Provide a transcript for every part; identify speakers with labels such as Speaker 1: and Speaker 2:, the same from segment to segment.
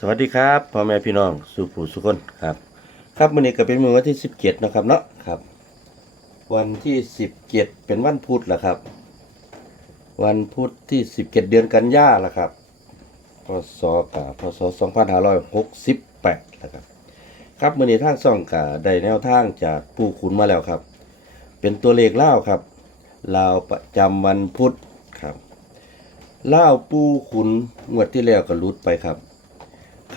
Speaker 1: สวัสดีครับพ่อแม่พี่น้องสุผู้สุคนครับ ครับวันนี้ก็เป็นมือวันที่17นะครับเนาะครับ วันที่17เป็นวันพุธแหละครับ วันพุธที่17เดือนกันยาละครับพศกับพศ2568นห้าร้อยหกสิบแปดนะครับ ครับมื้อนี้ทางซ่องกะได้แนวทางจากปู่ขุนมาแล้วครับ เป็นตัวเลขเล่าครับลาวประจำวันพุธครับเล่าปูขุนงวดที่แล้วก็หลุดไปครับ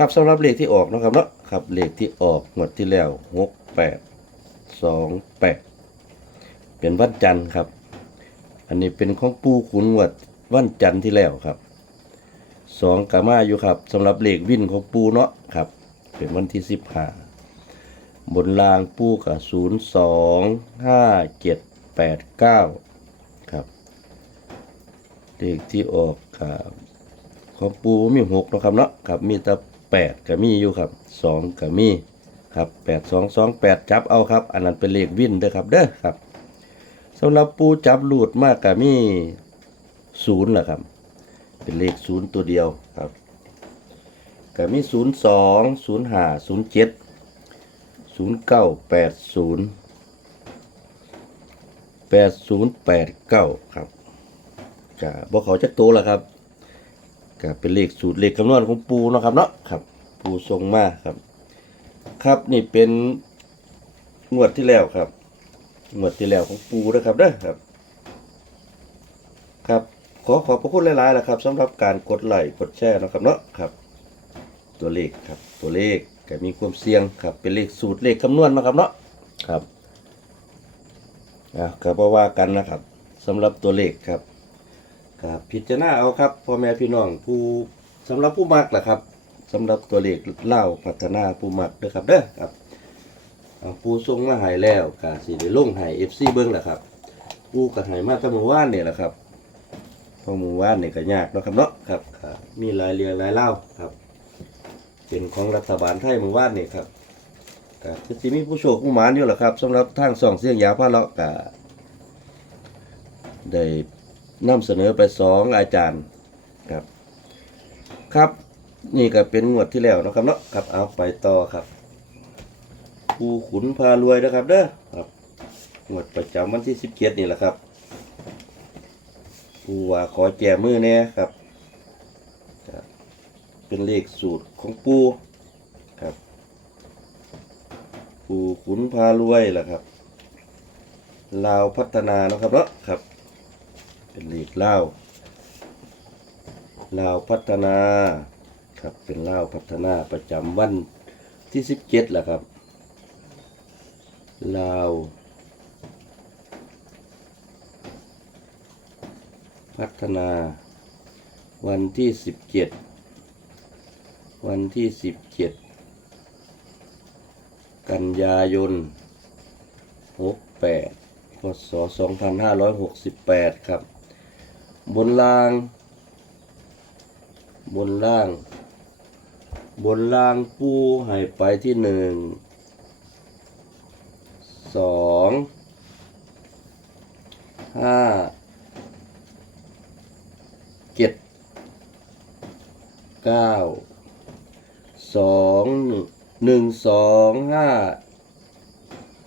Speaker 1: ครับสำหรับเลขที่ออกนะครับเนาะครับเลขที่ออกงวดที่แล้วหกแปดสองแปดเป็นวันจันทร์ครับ อันนี้เป็นของปูขุนงวดวันจันทร์ที่แล้วครับสองกามาอยู่ครับสำหรับเลขวินของปูเนาะครับ เป็นวันที่สิบห้าบนรางปูกับศูนย์สองห้าเจ็ดแปดเก้าครับเลขที่ออกครับของปูมีหกนะครับเนาะครับมีแต่ แปดก็มีอยู่ครับสองก็มีครับแปดสองสองแปดจับเอาครับ อันนั้นเป็นเลขวินเด้อครับเด้อครับสำหรับปูจับลูดมากก็มีศูนย์แหละครับ เป็นเลขศูนย์ตัวเดียวครับก็มีศูนย์สองศูนย์ห้าศูนย์เจ็ดศูนย์เก้าแปดศูนย์แปดศูนย์แปดเก้าครับก็บอกเขาจะโตแล้วครับ ก็เป็นเลขสูตรเลขคำนวณของปูเนาะครับเนาะครับ ปูทรงมาครับ ครับนี่เป็นงวดที่แล้วครับงวดที่แล้วของปูนะครับเด้อครับ ครับขอขอบพระคุณหลายๆนะครับสำหรับการกดไลค์กดแชร์นะครับเนาะครับ ตัวเลขครับ ตัวเลขก็มีความเสี่ยงครับ เป็นเลขสูตรเลขคำนวณนะครับเนาะครับอะก็บ่ว่ากันนะครับสำหรับตัวเลขครับ ครับพิจารณาเอาครับพ่อแม่พี่น้องผู้สำหรับผู้มักแหละครับสำหรับตัวเลขเล่าพัฒนาผู้มักเด้อครับเด้อครับเอาผู้ทรงมาใหายแล้วกาสิได้ลงใหายเอฟซีเบิ้งแหละครับผู้ก็ใหายมาแตั้งมือว่านเนี่ยแหละครับเพรามือว่านเนี่ยก็ยากเนาะครับเนาะครับครับมีหลายเรียงหลายเล่าครับเป็นของรัฐบาลไทยมือว่านเนี่ยครับก็คือสิมีผู้โชคผู้หมานอยู่แหละครับสำหรับทางสองเสียงยาวพระเลาะกะได้ นำเสนอไปสองอาจารย์ครับ ครับนี่ก็เป็นงวดที่แล้วนะครับเนาะครับเอาไปต่อครับปูขุนพารวยนะครับเด้อครับงวดประจำวันที่สิบเจ็ดนี่แหละครับปูว่าขอแจมือแน่ครับครับ เป็นเลขสูตรของปูครับปูขุนพารวยแหละครับลาวพัฒนานะครับเนาะครับ เป็นเลขเล่าวลาวพัฒนาครับเป็นเล่าวพัฒนาประจำวันที่สิบเจ็ดแหละครับลาวพัฒนาวันที่สิบเจ็ดวันที่สิบเจ็ดกันยายนหกแปดพศสองพันห้าร้อยหกสิบแปดครับ บนล่าง บนล่าง บนล่างปูให้ไปที่หนึ่งสองห้าเจ็ดเก้าสองหนึ่งสองห้า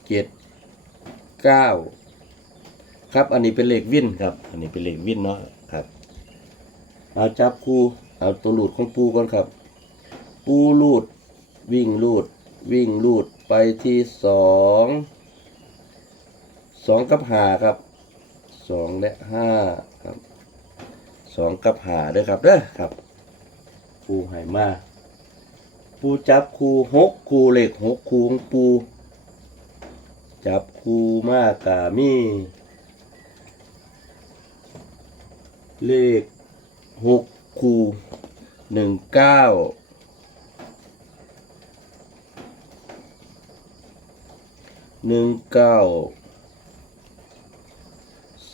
Speaker 1: เจ็ดเก้า ครับ อันนี้เป็นเลขวินครับ อันนี้เป็นเลขวินเนาะครับ เอาจับคูเอาตัวลุดของปูก่อนครับ ปูลูด วิ่งลูด วิ่งลูดไปที่สองสองกับหาครับสองและห้าครับสองกับหาเด้อครับเด้อครับปูหายมาปูจับคูหกคูเหลขหกคูของปูจับคูมากกามี เลขหกคูหนึ่งเก้าหนึ่งเก้า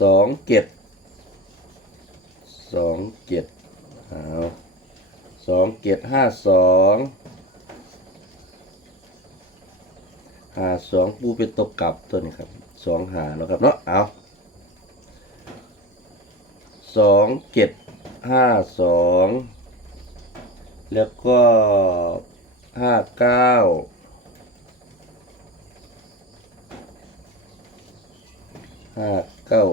Speaker 1: สองเจ็ดสองเจ็ดเอาสองเจ็ดห้าสองหาสองปูเป็นตกกลับตัวนี้ครับสองหาแล้วครับเนาะเอา สองเจ็ดห้าสองแล้วก็ห้าเก้าห้าเก้า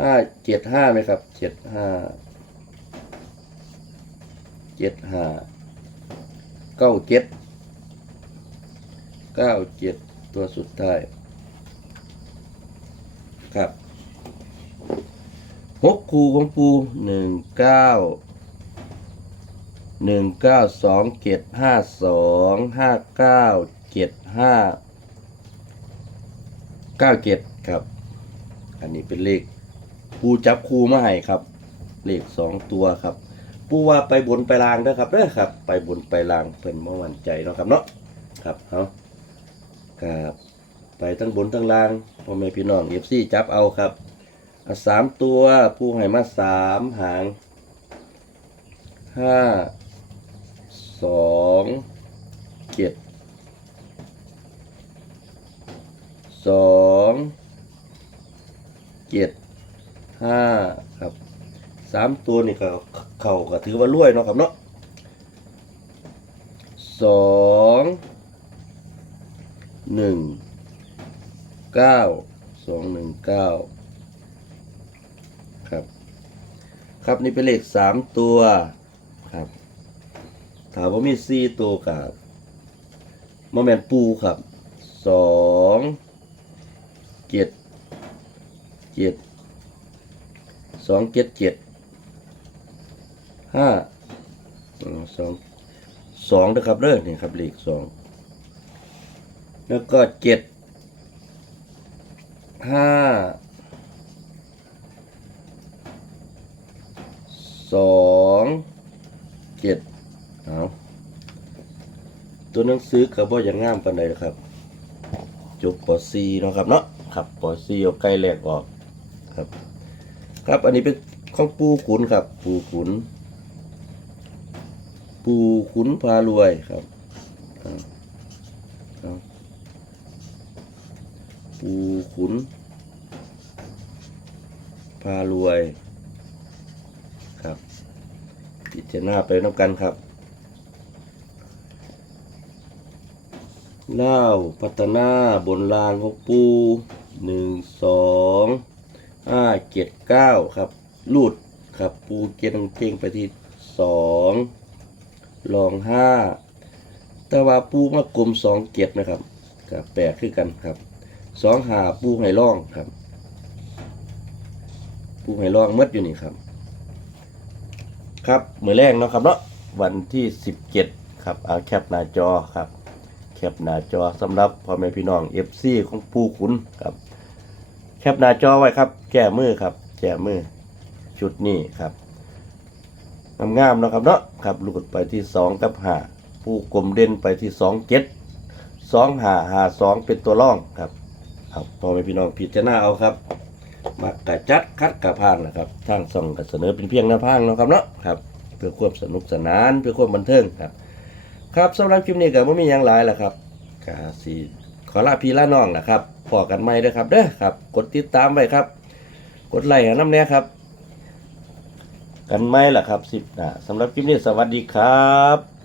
Speaker 1: ห้าเจ็ดห้าไหมครับเจ็ดห้าเจ็ดห้าเก้าเจ็ดเก้าเจ็ดตัวสุดท้ายครับ หกคูของปูหนึ่งเก้าหนึ่งเก้าสองเจ็ดห้าสองห้าเก้าเจ็ดห้าเก้าเจ็ดครับ อันนี้เป็นเลขปูจับคูมาให้ครับ เลขสองตัวครับ ปูว่าไปบนไปลางนะครับเด้อครับ ไปบนไปลางเพิ่นเมื่อวันใจเนาะครับเนาะครับเอาครับไปทั้งบนทั้งล่างพ่อแม่พี่น้องเอฟซีจับเอาครับ สามตัวผู้ให้มาสามหางห้าสองเจ็ดสองเจ็ดห้าครับสามตัวนี่ก็เข่าก็ถือว่ารวยเนาะครับเนาะสองหนึ่งเก้าสองหนึ่งเก้า ครับ ครับนี่เป็นเลขสามตัวครับ ถามว่ามีสี่ตัวกับมอแมนปูครับสองเจ็ดเจ็ดสองเจ็ดเจ็ดห้าสองสองนะครับเด้อนี่ครับเลขสองแล้วก็เจ็ดห้าสองเจ็ดเอา ตัวหนังสือกับว่าอย่างงามปันใดครับจบปอซีเนาะครับเนาะครับปอซีเอาใกล้แหลกออกครับ ครับอันนี้เป็นของปูขุนครับ ปูขุน ปูขุนพารวยครับเอาเอาปูขุน พารวย ครับพิจารณาไปน้ำกันครับ เล่าพัฒนาบนรางของปูหนึ่งสองห้าเจ็ดเก้าครับลูดครับปูเกียงเก่งไปที่สองลองห้าแต่ว่าปูมากลมสองเจ็ดนะครับกับแปดคือกันครับสองหาปูไห้ล่องครับ ปูไห้ล่องหมดอยู่นี่ครับ ครับมือแรกเนาะครับเนาะวันที่สิบเจ็ดครับเอาแคปหน้าจอครับ แคปหน้าจอสำหรับพ่อแม่พี่น้องเอฟซีของปูขุนครับ แคปหน้าจอไว้ครับ แก้มือครับ แก้มือชุดนี้ครับงามๆเนาะครับเนาะครับลูกไปที่สองกับห้าผู้กลมเด่นไปที่สองเจ็ดสองห้าห้าสองเป็นตัวร่องครับครับพ่อแม่พี่น้องพิจารณาเอาครับมักกะจัดคัดกะพานนะครับทางส่องก็เสนอเป็นเพียงแนวทางเนาะครับเนาะครับเพื่อความสนุกสนานเพื่อความบันเทิงครับ ครับสำหรับคลิปนี้ก็ไม่มีอย่างหลายแล้วครับกาสีขอลาพี่ลาน้องนะครับพอกันใหม่เด้อครับเด้อครับ กดติดตามไว้ครับ กดไลค์น้ำแน่ครับ กันไหมล่ะครับสิบนะสำหรับคลิปนี้สวัสดีครับ